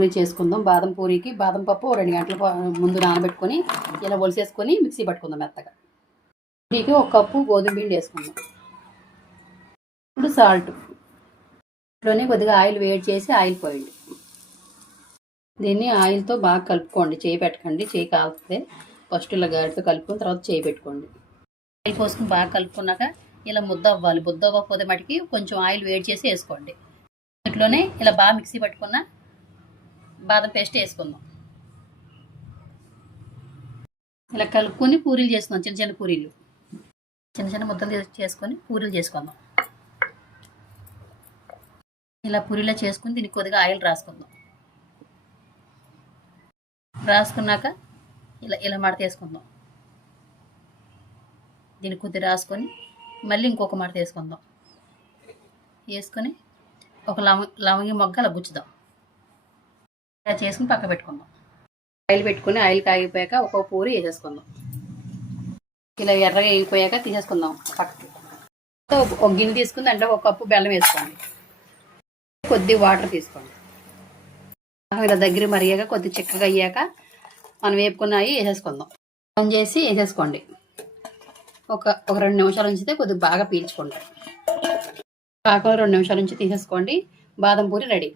పూరి చేసుకుందాం. బాదం పూరికి బాదం పప్పు రెండు గంటల ముందు నానబెట్టుకొని ఇలా ఒలిసేసుకొని మిక్సీ పట్టుకుందాం మెత్తగా. పూరికి ఒక కప్పు గోధుమ పిండి వేసుకుందాం. ఇప్పుడు సాల్ట్. ఇంట్లోనే కొద్దిగా ఆయిల్ వేడి చేసి ఆయిల్ పోయండి. దీన్ని ఆయిల్తో బాగా కలుపుకోండి. చేయి పెట్టకండి. చేయి కాలితే ఫస్ట్ ఇలా గాడితో కలుపుకొని తర్వాత చేయి పెట్టుకోండి. ఆయిల్ పోసుకుని బాగా కలుపుకున్నాక ఇలా ముద్ద అవ్వాలి. ముద్ద అవ్వకపోతే మటుకి కొంచెం ఆయిల్ వేడి చేసి వేసుకోండి. ఇంట్లోనే ఇలా బాగా మిక్సీ పట్టుకున్న బాదం పేస్ట్ వేసుకుందాం. ఇలా కలుపుకొని పూరీలు చేసుకుందాం చిన్న చిన్న పూరీలు. చిన్న చిన్న ముద్దలు చేసుకొని పూరీలు చేసుకుందాం. ఇలా పూరీలా చేసుకుని దీనికి కొద్దిగా ఆయిల్ రాసుకుందాం. రాసుకున్నాక ఇలా ఇలా మడత వేసుకుందాం. దీన్ని కొద్దిగా రాసుకొని మళ్ళీ ఇంకొక మడత వేసుకుందాం. వేసుకొని ఒక లవ లవంగి మొగ్గ అలా గుచ్చుదాం. ఇలా చేసుకుని పక్క పెట్టుకుందాం. ఆయిల్ పెట్టుకుని ఆయిల్ కాగిపోయాక ఒక్కొక్క పూరి వేసేసుకుందాం. ఇలా ఎర్రగా వేగిపోయాక తీసేసుకుందాం పక్కకి. ఒక గిన్నె తీసుకుని అంటే ఒక కప్పు బెల్లం వేసుకోండి. కొద్ది వాటర్ తీసుకోండి. ఇలా దగ్గర మరిగాక కొద్ది చిక్కగా అయ్యాక మనం వేపుకున్నాయి వేసేసుకుందాం. ఆన్ చేసి వేసేసుకోండి. ఒక ఒక రెండు నిమిషాలు ఉంచితే కొద్దిగా బాగా పీల్చుకోండి కాకుండా రెండు నిమిషాల నుంచి తీసేసుకోండి. బాదం పూరి రెడీ.